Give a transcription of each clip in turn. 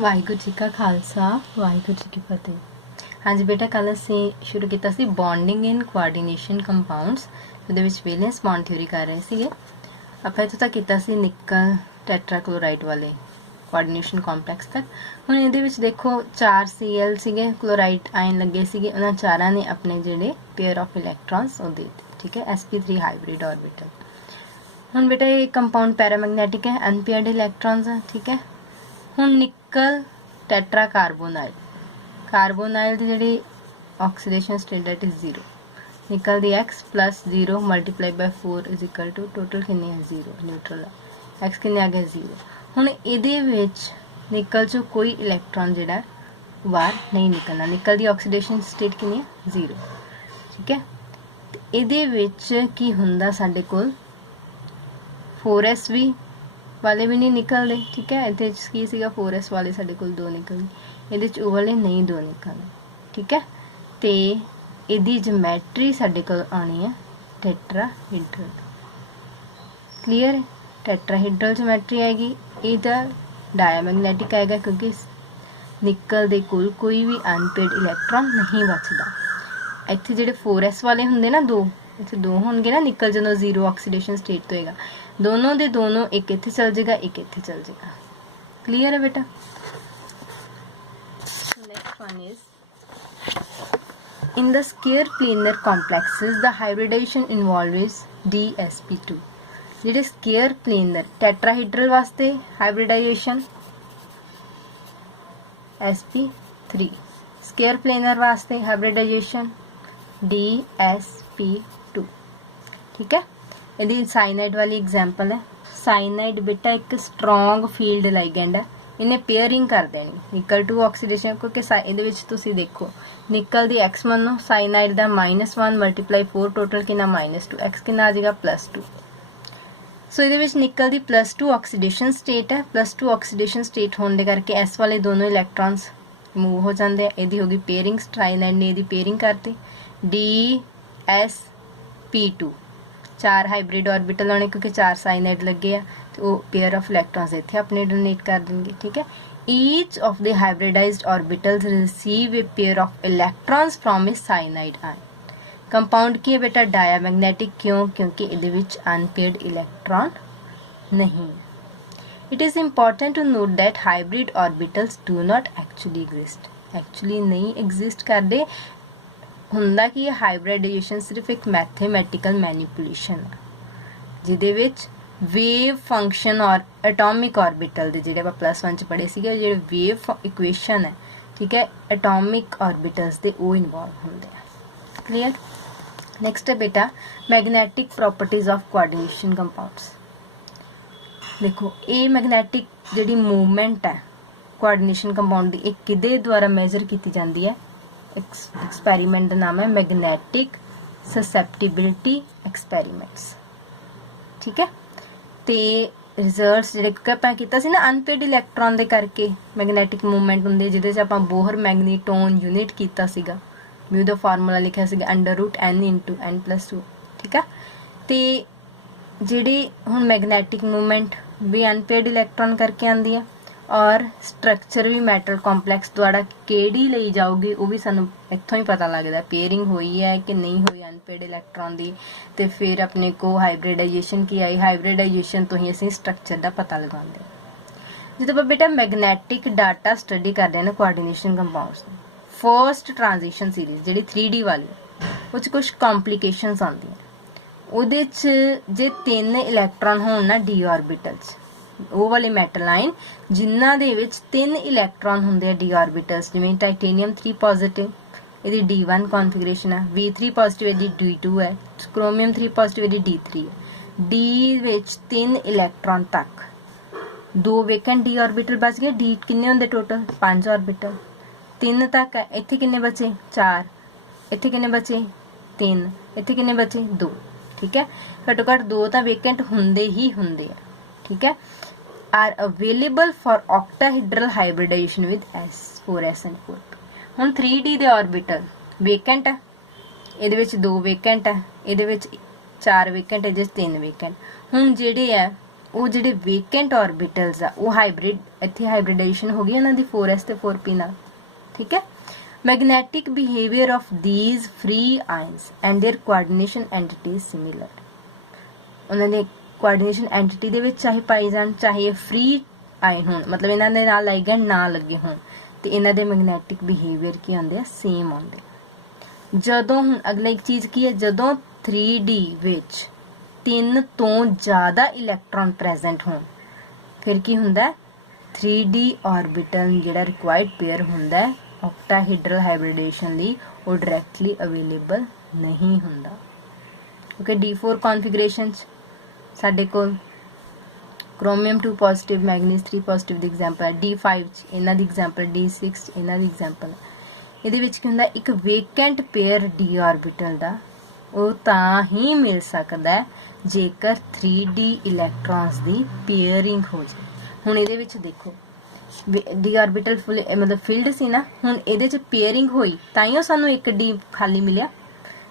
ਵਾਹਿਗੁਰੂ ਜੀ ਕਾ ਖਾਲਸਾ ਵਾਹਿਗੁਰੂ ਜੀ ਕੀ ਫਤਿਹ। ਹਾਂਜੀ ਬੇਟਾ, ਕੱਲ ਅਸੀਂ ਸ਼ੁਰੂ ਕੀਤਾ ਸੀ ਬੌਂਡਿੰਗ ਇਨ ਕੋਆਰਡੀਨੇਸ਼ਨ ਕੰਪਾਊਂਡਸ। ਉਹਦੇ ਵਿੱਚ ਵੈਲੈਂਸ ਬੌਂਡ ਥਿਊਰੀ ਕਰ ਰਹੇ ਸੀਗੇ ਆਪਾਂ। ਇੱਥੋਂ ਤੱਕ ਕੀਤਾ ਸੀ ਨਿਕਲ ਟੈਟਰਾਕਲੋਰਾਈਡ ਵਾਲੇ ਕੋਆਰਡੀਨੇਸ਼ਨ ਕੰਪਲੈਕਸ ਤੱਕ। ਹੁਣ ਇਹਦੇ ਵਿੱਚ ਦੇਖੋ 4 Cl ਸੀਗੇ, ਕਲੋਰਾਈਡ ਆਇਨ ਲੱਗੇ ਸੀਗੇ, ਉਹਨਾਂ ਚਾਰਾਂ ਨੇ ਆਪਣੇ ਜਿਹੜੇ ਪੇਅਰ ਆਫ ਇਲੈਕਟ੍ਰॉन्स ਉਹ ਦੇ ਦਿੱਤੇ। ਠੀਕ ਹੈ, sp3 ਹਾਈਬ੍ਰਿਡ ऑर्बिटल। ਹੁਣ ਬੇਟਾ ਇਹ ਕੰਪਾਊਂਡ ਪੈਰਾਮੈਗਨੈਟਿਕ ਹੈ, ਅਨਪੇਅਰਡ ਇਲੈਕਟ੍ਰॉन्स ਹੈ। ਠੀਕ ਹੈ, ਹੁਣ ਨਿਕਲ ਟੈਟਰਾ ਕਾਰਬੋਨਾइल ਦੀ ਜਿਹੜੀ ਆਕਸੀਡੇਸ਼ਨ ਸਟੇਟ ਦੈਟ ਇਜ਼ 0। ਨਿਕਲ ਦੀ x plus 0 multiplied by 4 is equal to total ਕਿੰਨੀ ਹੈ 0, ਨਿਊਟਰਲ ਹੈ। x ਕਿੰਨੇ ਆ ਗਿਆ 0। ਹੁਣ ਇਹਦੇ ਵਿੱਚ ਨਿਕਲ ਚੋਂ ਕੋਈ ਇਲੈਕਟ੍ਰॉन ਜਿਹੜਾ ਬਾਹਰ ਨਹੀਂ ਨਿਕਲਣਾ। ਨਿਕਲ ਦੀ ਆਕਸੀਡੇਸ਼ਨ ਸਟੇਟ ਕਿੰਨੀ ਹੈ 0। ਠੀਕ ਹੈ, ਤੇ ਇਹਦੇ ਵਿੱਚ ਕੀ ਹੁੰਦਾ ਸਾਡੇ ਕੋਲ 4s वाले भी नहीं निकलते। ठीक है, ये की सीगा 4s वाले साडे कोल 2 निकलते, ये ओ वाले नहीं 2 निकलते। ठीक है, तो यदी जोमैट्री साडे कोल आनी है टैट्राहीड्रल। क्लीयर है, टैट्राहीड्रल जोमैट्री आएगी। ये डायामैगनैटिक आएगा क्योंकि निकल दे कोल कोई भी अनपेड इलैक्ट्रॉन नहीं बचता। इत्थे जिहड़े 4s वाले हुंदे ना 2, इत्थे 2 होणगे ना। निकल जदों 0 ऑक्सीडेशन स्टेट तो होएगा, दोनों दे दोनों एक इत्थे चल जाएगा, एक इत्थे चल जाएगा। क्लियर है बेटा। Next one is in the square planar complexes the hybridization involved is dsp2। जेडे स्क्वायर प्लेनर टेट्राहीड्रल वास्ते हाइब्रिडाइजेशन sp3, स्क्वायर प्लेनर वास्ते हाइब्रिडाइजेशन dsp2। ठीक है, यदि साइनाइड वाली एग्जांपल है। साइनाइड बेटा एक स्ट्रोंग फील्ड लाइगेंड है, इन्हें पेयरिंग कर देनी निकल टू ऑक्सीडेशन। क्योंकि ये तुसी देखो निकल दी x मनो, साइनाइड का -1 मल्टीप्लाई 4 टोटल कितना -2, x कितना आ जाएगा +2। सो ये निकल दी +2 ऑक्सीडेशन स्टेट है। +2 ऑक्सीडेशन स्टेट होने करके s वाले दोनों इलैक्ट्रॉन्स मूव हो जाते हैं। यदि होगी पेयरिंग, साइनाइड ने यदि पेयरिंग करती dsp2। 4 हाइब्रिड ऑर्बिटल आने क्योंकि 4 साइनाइड लगे हैं, तो वो पेयर ऑफ इलैक्ट्रॉन्स इत्थे अपने डोनेट कर देंगे। ठीक है, each of the hybridised orbitals receive a pair of electrons from a cyanide ion. Compound की है बेटा डायामैगनैटिक, क्यों? क्योंकि इहदे विच अनपेयर्ड इलैक्ट्रॉन नहीं। It is important to note that hybrid orbitals do not actually exist. Actually नहीं exist करते। हुंदा कि हाइब्रिडाइजेशन सिर्फ एक मैथेमैटिकल मैनीपुलेशन है, जिहदे विच वेव फंक्शन और एटॉमिक ऑर्बिटल दे जिहड़े आपां +1 च पढ़े सीगे, जिहड़े वेव इक्वेशन है, ठीक है, एटॉमिक ऑर्बिटल्स दे वो इन्वॉल्व हुंदे हैं। क्लियर। नेक्स्ट है बेटा मैग्नैटिक प्रॉपर्टीज ऑफ कोआर्डिनेशन कंपाउंड्स। देखो ये मैग्नैटिक जिहड़ी मूवमेंट है कोआर्डिनेशन कंपाउंड दी, एक किहदे द्वारा मेजर की जाती है? एक्सपैरीमेंट का नाम है मैग्नैटिक ससैप्टिबिलिटी एक्सपैरीमेंट्स। ठीक है, तो रिजल्ट्स जिहड़े आपां कीता सी ना अनपेड इलैक्ट्रॉन दे करके मैग्नैटिक मूवमेंट हुंदी, जिहदे च आपां बोहर मैग्नीटोन यूनिट कीता सीगा, म्यू दा फार्मूला लिखिया सीगा √n × n+2। ठीक है, तो जिहड़ी हुण मैग्नैटिक मूवमेंट भी अनपेड इलैक्ट्रॉन करके आंदी है, और स्ट्रक्चर भी मैटल कॉम्पलैक्स द्वारा केड़ी लई जाऊगी वो भी सानू इत्थों ही पता लगता है। पेयरिंग हुई है कि नहीं हुई अनपेड इलैक्ट्रॉन दी, तो फिर अपने को हाइब्रिडाइजेशन की आई, हाइब्रिडाइजेशन तो ही असीं स्ट्रक्चर का पता लगाते हैं। जो बेटा मैग्नैटिक डाटा स्टडी करते हैं ना coordination compounds, first transition series जी 3D वाली, उस कुछ कॉम्प्लीकेशनस आती उहदे च जे 3 इलैक्ट्रॉन होण ना डी ऑर्बिटल्स, वो वाले मैटल आयन जिन्हां दे विच 3 इलैक्ट्रॉन हुंदे आ डी ऑर्बिटल्स, जिवें टाइटेनियम 3 पॉजिटिव इहदी D1 कॉन्फिगरेशन है, V3 पॉजिटिव इहदी D2 है, क्रोमियम 3 पॉजिटिव इहदी D3 है। डी विच 3 इलैक्ट्रॉन तक 2 वेकेंट डी ऑर्बिटल बच गए। डी किन्ने हुंदे टोटल 5 ऑर्बिटल, 3 तक है। इत्थे किन्ने बचे 4, इत्थे किन्ने बचे 3, इत्थे किन्ने बचे 2। ठीक है, घट्टो घट्ट 2 तां वेकेंट हुंदे ही हुंदे आ। ठीक है, are available for octahedral hybridisation with S4s and 4p। हुण 3D दे ऑर्बिटल वेकेंट है, इहदे विच 2 वेकेंट है, इहदे विच 4 वेकेंट है, जिस 3 वेकेंट। हुण जिहड़े है ਉਹ ਜਿਹੜੇ ਵੇਕੈਂਟ ऑर्बिटल्स ਆ ਉਹ ਹਾਈਬ੍ਰਿਡ, ਇੱਥੇ ਹਾਈਬ੍ਰਿਡਾਈਜੇਸ਼ਨ ਹੋ ਗਈ ਉਹਨਾਂ ਦੀ 4s ਤੇ 4p ਨਾਲ, ਠੀਕ ਹੈ। Magnetic behavior of these free ions and their coordination entity is similar. ਉਹਨਾਂ ਦੇ coordination entity ਦੇ ਵਿੱਚ ਚਾਹੇ ਪਾਈ ਜਾਣ, ਚਾਹੇ ਇਹ free ion ਹੋਣ, ਮਤਲਬ ਇਹਨਾਂ ਦੇ ਨਾਲ ਲਾਈਗੈਂਡ ਨਾ ਲੱਗੇ ਹੋਣ, ਤੇ ਇਹਨਾਂ ਦੇ ਮੈਗਨੈਟਿਕ ਬਿਹੇਵੀਅਰ ਕੀ ਆਉਂਦੇ ਆ, ਸੇਮ ਆਉਂਦੇ ਆ। ਜਦੋਂ ਹੁਣ ਅਗਲਾ ਇੱਕ ਚੀਜ਼ ਕੀ ਹੈ, ਜਦੋਂ 3D ਵਿੱਚ 3 ਤੋਂ ਜ਼ਿਆਦਾ ਇਲੈਕਟ੍ਰੋਨ ਪ੍ਰੈਜ਼ੈਂਟ ਹੋਣ, ਫਿਰ ਕੀ ਹੁੰਦਾ, 3D ऑर्बिटल ਜਿਹੜਾ ਰਿਕੁਆਇਰਡ ਪੇਅਰ ਹੁੰਦਾ ਹੈ ऑक्टाहेड्रल हाइब्रिडेशन ਲਈ, ਉਹ ਡਾਇਰੈਕਟਲੀ ਅਵੇਲੇਬਲ ਨਹੀਂ ਹੁੰਦਾ। ਓਕੇ, D4 ਕਨਫੀਗਰੇਸ਼ਨ ਚ ਸਾਡੇ ਕੋਲ क्रोमियम 2 पॉजिटिव, मैग्नीज 3 पॉजिटिव ਦੀ ਐਗਜ਼ਾਮਪਲ ਹੈ। D5 ਚ ਇਹਨਾਂ ਦੀ ਐਗਜ਼ਾਮਪਲ, D6 ਚ ਇਹਨਾਂ ਦੀ ਐਗਜ਼ਾਮਪਲ ਹੈ। ਇਹਦੇ ਵਿੱਚ ਕੀ ਹੁੰਦਾ, ਇੱਕ ਵੇਕੈਂਟ ਪੇਅਰ D ऑर्बिटल ਦਾ ਉਹ ਤਾਂ ਹੀ ਮਿਲ ਸਕਦਾ ਹੈ ਜੇਕਰ 3D ਇਲੈਕਟ੍ਰੋਨਸ ਦੀ ਪੇਅਰਿੰਗ ਹੋ ਜਾਏ। ਹੁਣ ਇਹਦੇ ਵਿੱਚ ਦੇਖੋ D ऑर्बिटल ਫੁੱਲ ਮਤਲਬ ਫੀਲਡ ਸੀ ਨਾ, ਹੁਣ ਇਹਦੇ ਚ ਪੇਅਰਿੰਗ ਹੋਈ ਤਾਂ ਹੀ ਸਾਨੂੰ ਇੱਕ D ਖਾਲੀ ਮਿਲਿਆ।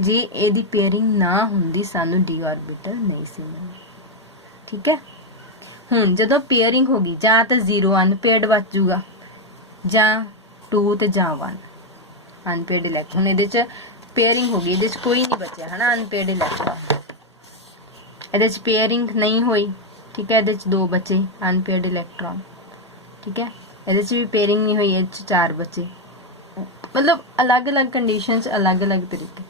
ਜੇ ਇਹਦੀ ਪੇਅਰਿੰਗ ਨਾ ਹੁੰਦੀ ਸਾਨੂੰ D ऑर्बिटल ਨਹੀਂ ਸੀ ਮਿਲਣਾ, ਠੀਕ ਹੈ। ਹੁਣ ਜਦੋਂ ਪੇਅਰਿੰਗ ਹੋ ਗਈ, ਜਾਂ ਤਾਂ 0 ਅਨਪੇਅਰਡ ਬਚ ਜੂਗਾ, ਜਾਂ 2 ਤੇ ਜਾਂ 1 ਅਨਪੇਅਰਡ ਇਲੈਕਟ੍ਰੋਨ। ਹੁਣ ਇਹਦੇ ਚ ਪੇਅਰਿੰਗ ਹੋ ਗਈ, ਇਹਦੇ ਚ ਕੋਈ ਨਹੀਂ ਬਚਿਆ ਹਨਾ ਅਨਪੇਅਰਡ ਇਲੈਕਟ੍ਰੋਨ। ਇਹਦੇ ਚ ਪੇਅਰਿੰਗ ਨਹੀਂ ਹੋਈ, ਠੀਕ ਹੈ, ਇਹਦੇ ਚ 2 ਬਚੇ ਅਨਪੇਅਰਡ ਇਲੈਕਟ੍ਰੋਨ, ਠੀਕ ਹੈ। ਇਹਦੇ ਚ ਵੀ ਪੇਅਰਿੰਗ ਨਹੀਂ ਹੋਈ, ਇਹਦੇ ਚ 4 ਬਚੇ। ਮਤਲਬ ਅਲੱਗ-ਅਲੱਗ ਕੰਡੀਸ਼ਨਸ, ਅਲੱਗ-ਅਲੱਗ ਤਰੀਕੇ।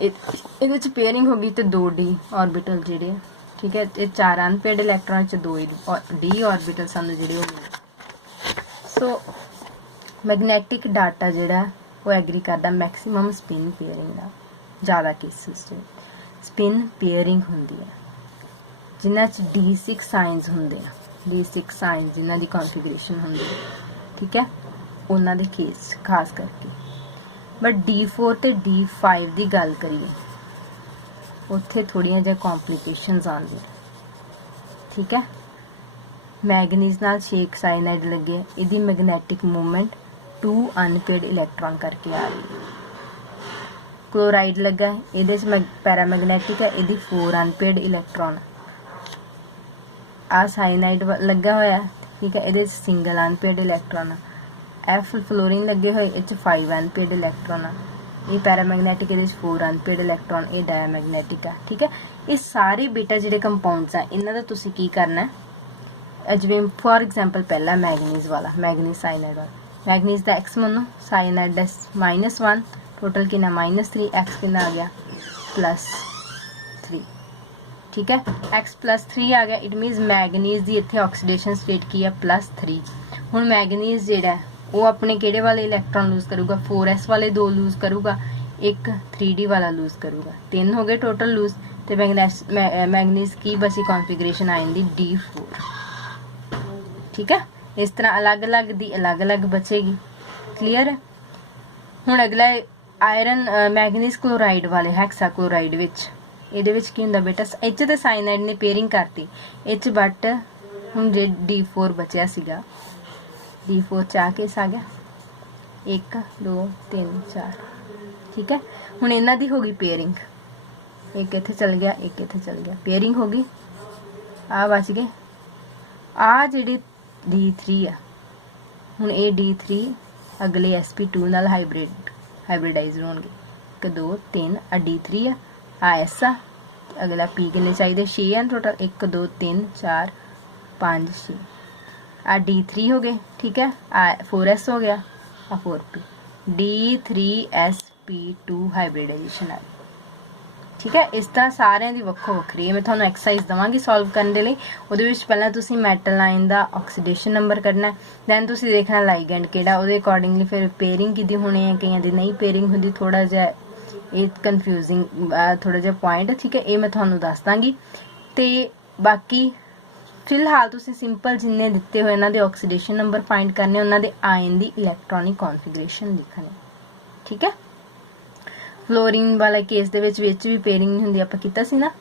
ਇਹਦੇ ਚ ਪੇਅਰਿੰਗ ਹੋ ਗਈ ਤੇ 2 D ऑर्बिटल ਜਿਹੜੇ ਆ, ਠੀਕ ਹੈ, ਇਹ 4 ਅਨਪੇਅਰਡ ਇਲੈਕਟ੍ਰੋਨ ਚ 2 D ऑर्बिटल ਸਾਨੂੰ ਜਿਹੜੇ ਉਹ ਮਿਲੇ। ਸੋ ਮੈਗਨੈਟਿਕ ਡਾਟਾ ਜਿਹੜਾ ਉਹ ਐਗਰੀ ਕਰਦਾ ਮੈਕਸਿਮਮ ਸਪਿਨ ਪੇਅਰਿੰਗ ਦਾ। ਜ਼ਿਆਦਾ ਕੇਸਿਸ ਚ ਸਪਿਨ ਪੇਅਰਿੰਗ ਹੁੰਦੀ ਹੈ ਜਿਨ੍ਹਾਂ ਚ D6 ਆਇਨਸ ਹੁੰਦੇ ਆ, D6 ਆਇਨਸ ਜਿਨ੍ਹਾਂ ਦੀ ਕਨਫੀਗਰੇਸ਼ਨ ਹੁੰਦੀ ਹੈ, ਠੀਕ ਹੈ, ਉਹਨਾਂ ਦੇ ਕੇਸ ਖਾਸ ਕਰਕੇ। ਬਟ D4 ਤੇ D5 ਦੀ ਗੱਲ ਕਰੀਏ, ਉੱਥੇ ਥੋੜੀਆਂ ਜਿਹਾ ਕੰਪਲਿਕੇਸ਼ਨਸ ਆਉਂਦੀਆਂ, ਠੀਕ ਹੈ। ਮੈਗਨੀਜ਼ ਨਾਲ 6 ਸਾਇਨਾਈਡ ਲੱਗੇ, ਇਹਦੀ ਮੈਗਨੈਟਿਕ ਮੂਵਮੈਂਟ 2 ਅਨਪੇਅਰਡ ਇਲੈਕਟ੍ਰੋਨ ਕਰਕੇ ਆ ਰਹੀ ਹੈ। क्लोराइड लगा है, ये पैरामैग्नेटिक है, ये 4 अनपेयर्ड इलैक्ट्रॉन। आ साइनाइड लगा हुआ है, ठीक है, ये single unpaired electron. F fluorine लगे हुए, ये 5 अनपेयर्ड इलैक्ट्रॉन। ये पैरामैग्नेटिक, ये 4 अनपेयर्ड इलैक्ट्रॉन, ये डायमैग्नेटिक है, ठीक है। ये सारे बेटा जिहड़े कंपाउंड्स है, इन्हां दा तुसीं की करना है, जिवें फॉर एग्जाम्पल पहला मैगनीज वाला, मैगनीज साइनाइड वाला, मैगनीज का एक्स मनो, साइनाइड का -1, टोटल कितना -3, एक्स कितना आ गया +3, ठीक है। एक्स +3 आ गया, इट मीनस मैगनीज की इत्थे ऑक्सीडेशन स्टेट की है +3। हुण मैगनीज जिहड़ा वो अपने किहड़े वाले इलैक्ट्रॉन लूज करूगा, 4s वाले 2 लूज करूगा, एक 3d वाला लूज करूगा, 3 हो गए टोटल लूज। तो मैगनीज की बसी कॉन्फिगरेशन आ जाती D4, ठीक है। इस तरह अलग अलग दी अलग अलग बचेगी, क्लीयर है। हुण अगला आयरन मैगनीज क्लोराइड वाले हेक्साक्लोराइड विच ਇਹਦੇ ਵਿੱਚ ਕੀ ਹੁੰਦਾ बेटा, ਇੱਥੇ ਤੇ ਸਾਇਨਾइड ने पेयरिंग करती ਇੱਥੇ, बट ਹੁਣ जे D4 बचिया सीगा, D4 ਚ ਆ केस आ गया 1 2 3 4, ठीक है। ਹੁਣ ਇਹਨਾਂ ਦੀ ਹੋ ਗਈ पेयरिंग, एक ਇੱਥੇ चल गया, एक ਇੱਥੇ चल गया, पेयरिंग हो गई, आ बच गए। आ ਜਿਹੜੀ D3 ਆ, ਹੁਣ ਇਹ D3 अगले sp2 ਨਾਲ हाइब्रिडाइज होंगे, 1 2 3 आ D3 आ, S आ, अगला P किन्ने चाहिए 6 हैं टोटल, 1 2 3 4 5 6, आ D3 हो गए, ठीक है। आ 4s हो गया, आ 4p, D3sp2 हाइब्रिडाइजेशन आ, ठीक है। इस तरह सारे दी वक्खो वक्खरी है। मैं तुहानू एक्सरसाइज दवांगी सॉल्व करने दे लई। उहदे विच पहला तुसीं मेटल आयन दा ऑक्सीडेशन नंबर कढना है, दैन तुसीं देखना लाइगेंड किहड़ा, उहदे अकॉर्डिंगली फिर पेयरिंग किहदी होनी है, कईयां दी नहीं पेयरिंग हुंदी, थोड़ा जिहा ये कन्फ्यूजिंग थोड़ा जिहा पॉइंट, ठीक है, ये मैं तुहानू दस दांगी। ते बाकी फिलहाल तुसीं सिंपल जिन्ने दिते होए इन्हां दे ऑक्सीडेशन नंबर फाइंड करने, उन्हां दे आयन दी इलैक्ट्रॉनिक कॉन्फिगरेशन लिखनी, ठीक है। फ्लोरीन वाला केस दे विच भी पेयरिंग नहीं हुंदी, आपां कीता सी ना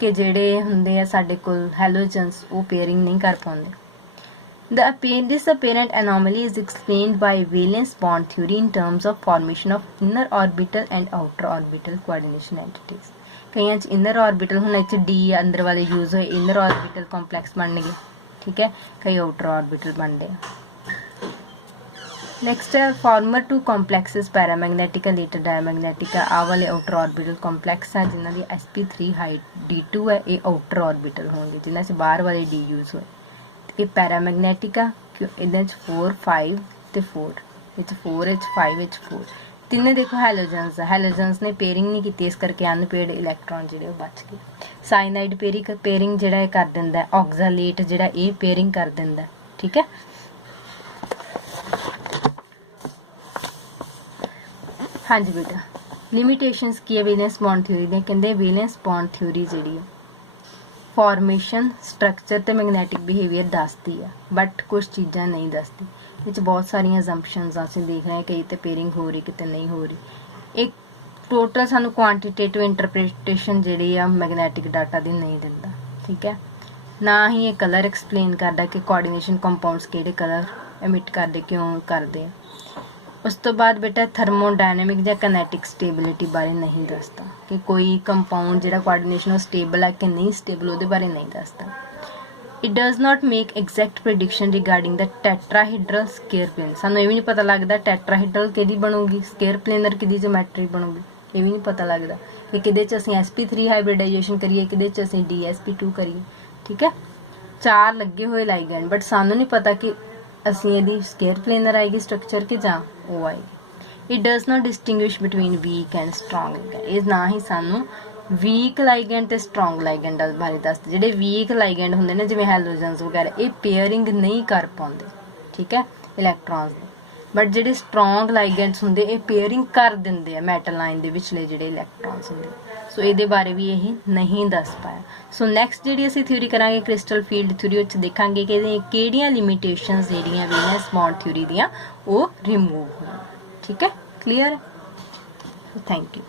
कि जिहड़े हुंदे आ साडे कोल हैलोजन्स वो पेयरिंग नहीं कर पाउंदे। This apparent anomaly is explained by valence bond theory in terms of formation of inner orbital and outer orbital coordination entities. कई इनर ऑर्बिटल हुण इत्थे डी अंदर वाले यूज होए इनर ऑर्बिटल कॉम्पलैक्स बन गए, ठीक है, कई आउटर ऑर्बिटल बनते हैं। नेक्स्ट है फॉर्मर टू कॉम्पलैक्सिस पैरामैग्नेटिका लेटर डायमैग्नेटिका, आ वाले आउटर ऑर्बिटल कॉम्पलैक्स है जिन्हों की sp3 हाइट d2 है, ये आउटर ऑर्बिटल होंगे जिन्हों से बाहर वाले डी यूज होए। ये पैरामैग्नेटिका इहदे 4 5 ते 4 इच 4h5h4 तीनों देखो हैलोजेंस है, हैलोजेंस ने पेयरिंग नहीं की इस करके अनपेयर्ड इलैक्ट्रॉन जिहड़े वो बच गए। साइनाइड पेयरिंग जिहड़ा कर दिंदा है, ऑक्सालेट जिहड़ा ये पेयरिंग कर दिंदा है, ठीक है। हाँ जी बेटा, लिमिटेशंस की है वैलेंस बॉन्ड थ्योरी दी, कहंदे वैलेंस बॉन्ड थ्योरी जिहड़ी है फॉर्मेशन स्ट्रक्चर ते मैगनैटिक बिहेवियर दसदी है बट कुछ चीज़ां नहीं दसदी। ये बहुत सारिया असम्पशनस असीं देख रहे हैं, कई तो पेयरिंग हो रही किते नहीं हो रही। एक टोटल सानू क्वांटिटेटिव इंटरप्रिटेशन जिहड़ी आ मैगनैटिक डाटा दी नहीं दिंदा, ठीक है। ना ही ये कलर एक्सप्लेन करदा कि कोआर्डिनेशन कंपाउंड्स किहड़े कलर एमिट करदे क्यों करदे। उस तो बाद बेटा थर्मोडायनेमिक या कनेटिक स्टेबिलिटी बारे नहीं दसदा कि कोई कंपाउंड जिहड़ा कोआर्डिनेशन स्टेबल है कि नहीं स्टेबल, उहदे बारे नहीं दसदा। It does not make exact prediction regarding the tetrahedral square plane, सानू ये भी नहीं पता लगता टेट्राहीड्रल किहदी बनूगी, स्केयर प्लेनर किहदी ज्योमैट्री बनूगी, ये भी नहीं पता लगता कि किहदे च असीं sp3 हाइब्रिडाइजेशन करिए किहदे च असीं dsp2 करिए, ठीक है। 4 लगे हुए लाइगेंड बट सानू नहीं पता कि असीं इहदी स्केयर प्लेनर आएगी स्ट्रक्चर के जां वो आएगी। It does not distinguish between weak and strong ligand, ये ना ही सानू वीक लाइगेंड ते स्ट्रॉन्ग लाइगेंड बारे दसदे। जिहड़े वीक लाइगेंड हुंदे ने जिवें हैलोजेंस वगैरह ये पेयरिंग नहीं कर पाउंदे, ठीक है, इलैक्ट्रॉन्स दे, बट जिहड़े स्ट्रॉन्ग लाइगेंड्स हुंदे ये पेयरिंग कर दिंदे आ मैटल लाइन दे विचले जिहड़े इलैक्ट्रॉन्स हुंदे। सो इहदे बारे भी यही नहीं दस पाया। सो नैक्सट जिहड़ी असीं थ्योरी करांगे क्रिस्टल फील्ड थ्योरी, उह च देखांगे कि किहड़ियां लिमिटेशनस जिहड़ियां वैलेंस बॉन्ड थ्योरी दियां वो रिमूव होईयां, ठीक है, क्लीयर है। Thank you.